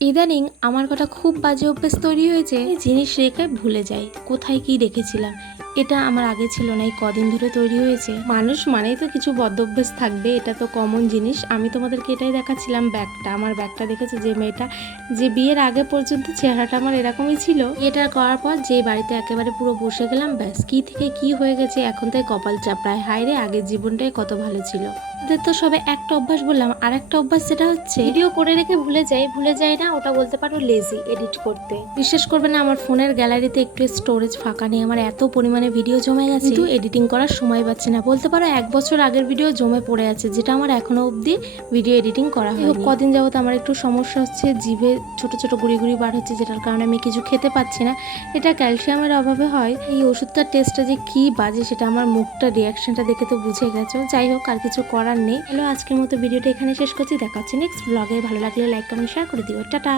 ইদানিং আমার কটা খুব বাজে অভ্যেস তৈরি হয়েছে, জিনিস রেখে ভুলে যাই কোথায় কি রেখেছিলাম। এটা আমার আগে ছিল না, এই কদিন ধরে তৈরি হয়েছে। মানুষ মানেই তো কিছু বদ অভ্যেস থাকবে, এটা তো কমন জিনিস। আমি তোমাদেরকে এটাই দেখাচ্ছিলাম, ব্যাগটা। আমার ব্যাগটা দেখেছে যে মেয়েটা, যে বিয়ের আগে পর্যন্ত চেহারাটা আমার এরকমই ছিল। এটা করার পর যে বাড়িতে একেবারে পুরো বসে গেলাম, ব্যাস কি থেকে কি হয়ে গেছে এখন তাই কপাল চাপড়ায়। হায় রে, আগের জীবনটাই কত ভালো ছিল। ওদের তো সবে একটা অভ্যাস বললাম, আর একটা অভ্যাস যেটা হচ্ছে ভিডিও করে রেখে ভুলে যাই না, ওটা বলতে পারো লেজি এডিট করতে। বিশ্বাস করবে না, আমার ফোনের গ্যালারিতে একটু স্টোরেজ ফাঁকা নেই। আমার এত পরিমাণে ভিডিও জমে গেছে, কিন্তু এডিটিং করার সময় পাচ্ছি না। বলতে পারো 1 বছর আগের ভিডিও জমে পড়ে আছে, যেটা আমার এখনো অবধি ভিডিও এডিটিং করা হয়। কদিন যাবত আমার একটু সমস্যা হচ্ছে, জিভে ছোট ছোট গুড়ি গুড়ি বার হচ্ছে, যেটার কারণে আমি কিছু খেতে পাচ্ছি না। এটা ক্যালসিয়ামের অভাবে হয়। এই ওষুধটার টেস্টটা যে কি বাজে, সেটা আমার মুখটা রিয়াকশনটা দেখে তো বুঝে গেছো। যাই হোক, আর কিছু করার নেই। হ্যালো, আজকের মতো ভিডিওটা এখানে শেষ করছি। দেখা হচ্ছে নেক্সট ব্লগে। ভালো লাগলে লাইক কমেন্ট শেয়ার করে দিও। টাটা।